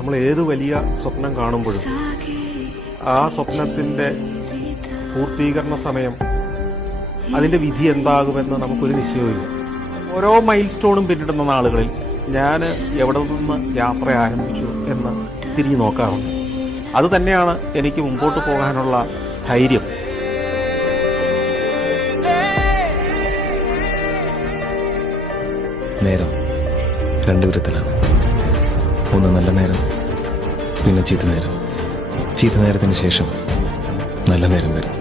നമ്മൾ ഏത് വലിയ സ്വപ്നം കാണുമ്പോഴും ആ സ്വപ്നത്തിൻ്റെ പൂർത്തീകരണ സമയം, അതിൻ്റെ വിധി എന്താകുമെന്ന് നമുക്കൊരു നിശ്ചയവുമില്ല. ഓരോ മൈൽ സ്റ്റോണും പിന്നിടുന്ന നാളുകളിൽ ഞാൻ എവിടെ നിന്ന് യാത്ര ആരംഭിച്ചു എന്ന് തിരിഞ്ഞു നോക്കാറുണ്ട്. അത് തന്നെയാണ് എനിക്ക് മുമ്പോട്ട് പോകാനുള്ള ധൈര്യം. നേരം രണ്ട് വിധത്തിലാണ്. ഒന്ന് നല്ല നേരം, പിന്നെ ചീത്ത നേരം. ചീത്ത നേരത്തിന് ശേഷം നല്ല നേരം വരും.